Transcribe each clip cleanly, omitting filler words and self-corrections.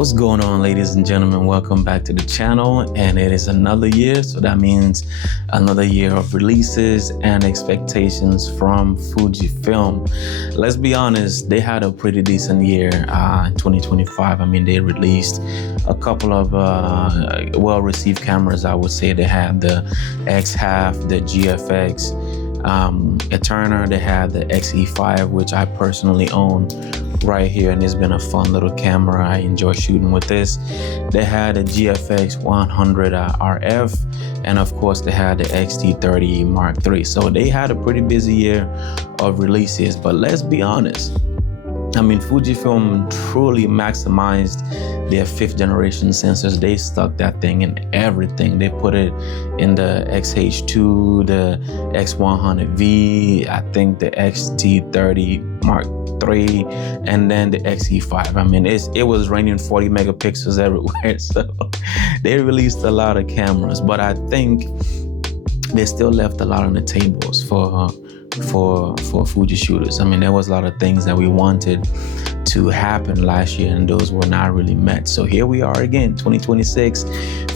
What's going on, ladies and gentlemen? Welcome back to the channel, and it is another year, so that means another year of releases and expectations from Fujifilm. Let's be honest, they had a pretty decent year in 2025. I mean, they released a couple of well-received cameras. I would say they had the X-Half, the GFX, Eterna. They had the XE5, which I personally own right here, and it's been a fun little camera. I enjoy shooting with this. They had a GFX 100 RF, and of course they had the XT30 Mark III. So they had a pretty busy year of releases, but let's be honest, I mean, Fujifilm truly maximized their 5th generation sensors. They stuck that thing in everything. They put it in the XH2, the X100V, I think the XT30 Mark III, and then the XE5. I mean, it was raining 40 megapixels everywhere. So they released a lot of cameras, but I think they still left a lot on the tables for Fuji shooters. I mean, there was a lot of things that we wanted to happen last year, and those were not really met. So here we are again, 2026.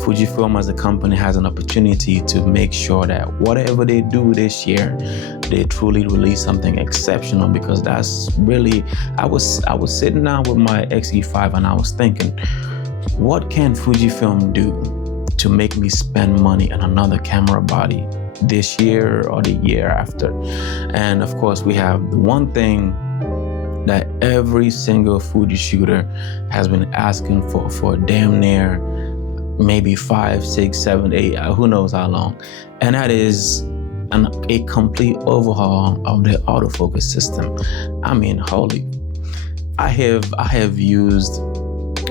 Fujifilm as a company has an opportunity to make sure that whatever they do this year, they truly release something exceptional, because that's really, I was sitting down with my XE5 and I was thinking, what can Fujifilm do to make me spend money on another camera body this year or the year after? And of course, we have the one thing that every single Fuji shooter has been asking for damn near maybe 5, 6, 7, 8, who knows how long, and that is a complete overhaul of the autofocus system. I mean, holy, I have used,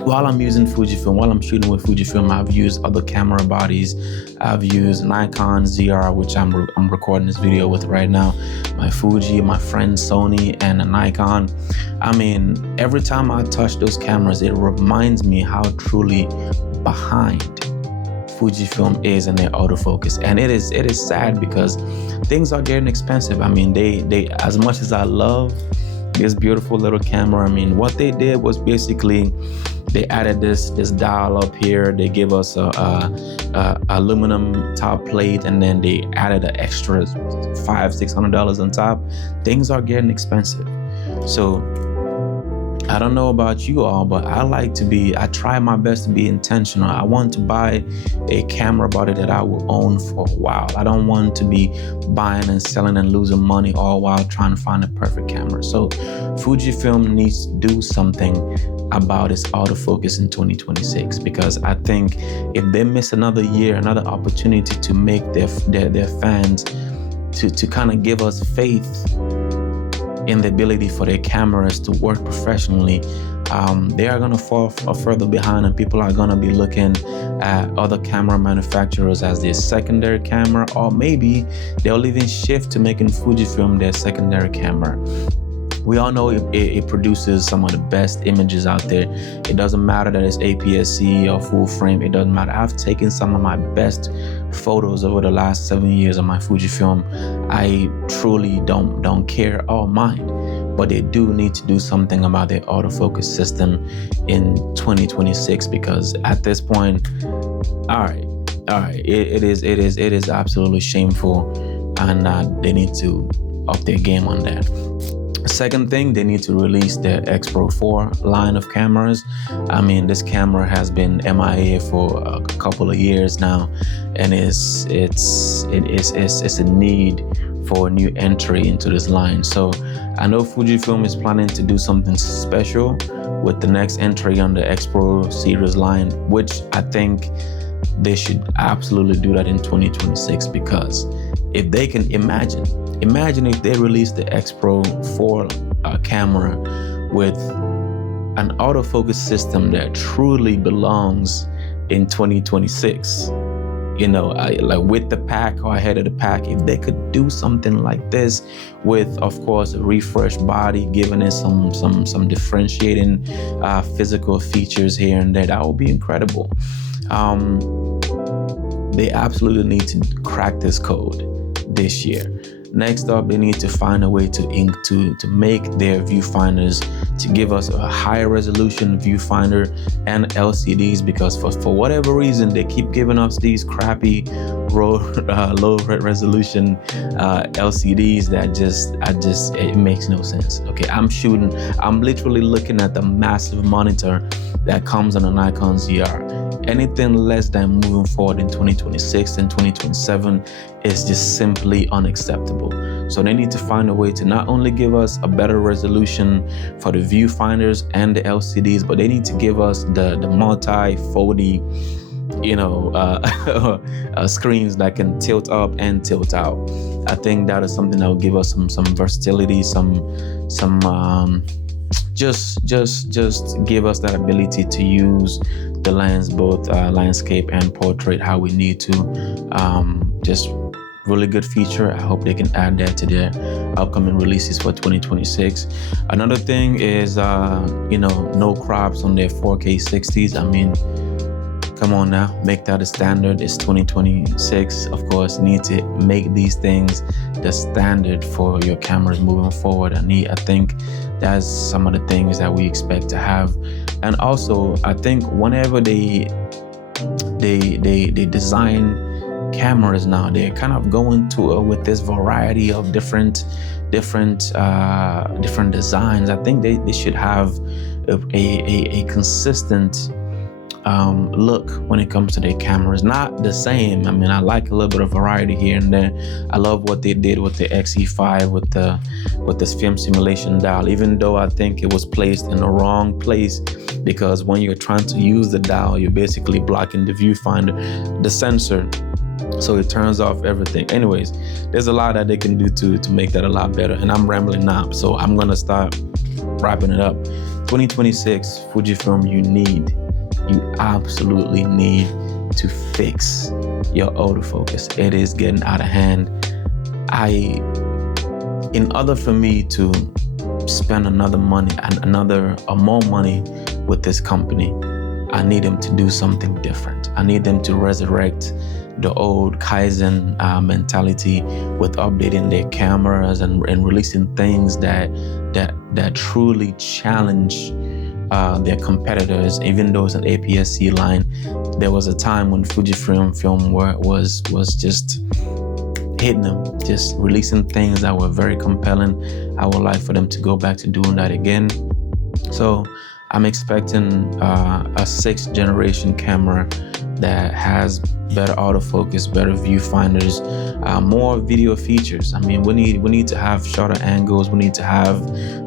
while I'm using Fujifilm, while I'm shooting with Fujifilm, I've used other camera bodies. I've used Nikon ZR, which I'm recording this video with right now, my Fuji, my friend Sony, and a Nikon. I mean, every time I touch those cameras, it reminds me how truly behind Fujifilm is in their autofocus. And it is sad, because things are getting expensive. I mean, they as much as I love this beautiful little camera, I mean, what they did was basically they added this dial up here. They give us a aluminum top plate, and then they added an extra $500-600 on top. Things are getting expensive. So I don't know about you all, but I try my best to be intentional. I want to buy a camera body that I will own for a while. I don't want to be buying and selling and losing money all while trying to find a perfect camera. So Fujifilm needs to do something about its autofocus in 2026, because I think if they miss another year, another opportunity to make their fans to kind of give us faith in the ability for their cameras to work professionally, they are going to fall further behind, and people are going to be looking at other camera manufacturers as their secondary camera, or maybe they'll even shift to making Fujifilm their secondary camera. We all know it produces some of the best images out there. It doesn't matter that it's APS-C or full frame. It doesn't matter. I've taken some of my best photos over the last 7 years on my Fujifilm. I truly don't care or mind, but they do need to do something about their autofocus system in 2026, because at this point, all right, it is absolutely shameful, and they need to up their game on that. Second thing, they need to release their X Pro 4 line of cameras. I mean, this camera has been MIA for a couple of years now, and it's a need for a new entry into this line. So I know Fujifilm is planning to do something special with the next entry on the X Pro series line, which I think they should absolutely do that in 2026, because if they can imagine if they release the X Pro 4 camera with an autofocus system that truly belongs in 2026, you know, like with the pack or ahead of the pack. If they could do something like this with, of course, a refreshed body, giving it some differentiating physical features here and there, that would be incredible. They absolutely need to crack this code this year. Next up, they need to find a way to make their viewfinders to give us a higher resolution viewfinder and LCDs, because for whatever reason they keep giving us these crappy low resolution LCDs that it makes no sense. Okay, I'm literally looking at the massive monitor that comes on a Nikon ZR. Anything less than moving forward in 2026 and 2027 is just simply unacceptable. So they need to find a way to not only give us a better resolution for the viewfinders and the LCDs, but they need to give us the multi-folding, screens that can tilt up and tilt out. I think that is something that will give us some versatility, just give us that ability to use the lens, both landscape and portrait, how we need to. Just really good feature. I hope they can add that to their upcoming releases for 2026. Another thing is, no crops on their 4K 60s. I mean, come on now, make that a standard. It's 2026. Of course, you need to make these things the standard for your cameras moving forward. I think that's some of the things that we expect to have. And also, I think whenever they design cameras now, they're kind of going to with this variety of different designs. I think they should have a consistent look when it comes to their cameras. Not the same. I mean, I like a little bit of variety here and there. I love what they did with the XE5 with this film simulation dial, even though I think it was placed in the wrong place, because when you're trying to use the dial, you're basically blocking the viewfinder, the sensor, so it turns off everything. Anyways, there's a lot that they can do to make that a lot better, and I'm rambling now, so I'm gonna start wrapping it up. 2026 Fujifilm, you absolutely need to fix your autofocus. It is getting out of hand. In order for me to spend more money with this company, I need them to do something different. I need them to resurrect the old Kaizen mentality with updating their cameras and releasing things that truly challenge their competitors. Even though it's an APS-C line, there was a time when Fujifilm was just hitting them, just releasing things that were very compelling. I would like for them to go back to doing that again. So I'm expecting a 6th generation camera that has better autofocus, better viewfinders, more video features. I mean, we need to have shorter angles, we need to have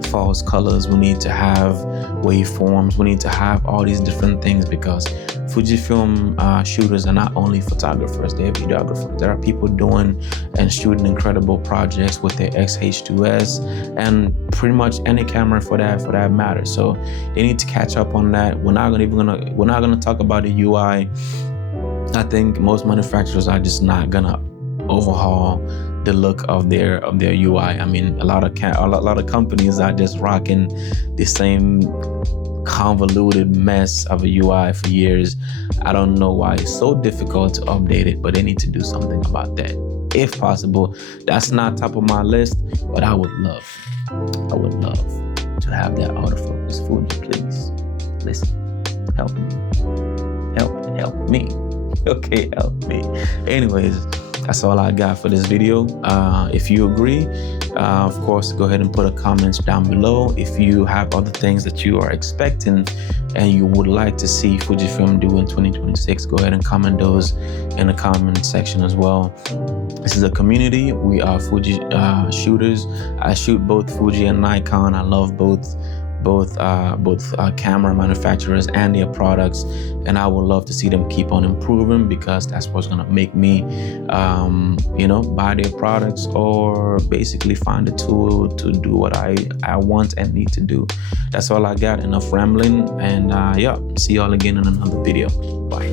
false colors, we need to have waveforms, we need to have all these different things, because Fujifilm shooters are not only photographers, they're videographers. There are people doing and shooting incredible projects with their XH2S and pretty much any camera for that matter. So they need to catch up on that. We're not gonna talk about the UI. I think most manufacturers are just not gonna overhaul the look of their UI. I mean, a lot of companies are just rocking the same convoluted mess of a UI for years. I don't know why it's so difficult to update it, but they need to do something about that if possible. That's not top of my list, but I would love to have that autofocus. Fuji, please listen, help me. Okay, help me. Anyways, that's all I got for this video. If you agree, of course, go ahead and put a comment down below. If you have other things that you are expecting and you would like to see Fujifilm do in 2026, go ahead and comment those in the comment section as well. This is a community. We are Fuji shooters. I shoot both Fuji and Nikon. I love both camera manufacturers and their products, and I would love to see them keep on improving, because that's what's gonna make me buy their products, or basically find a tool to do what I want and need to do. That's all I got. Enough rambling, and see y'all again in another video. Bye.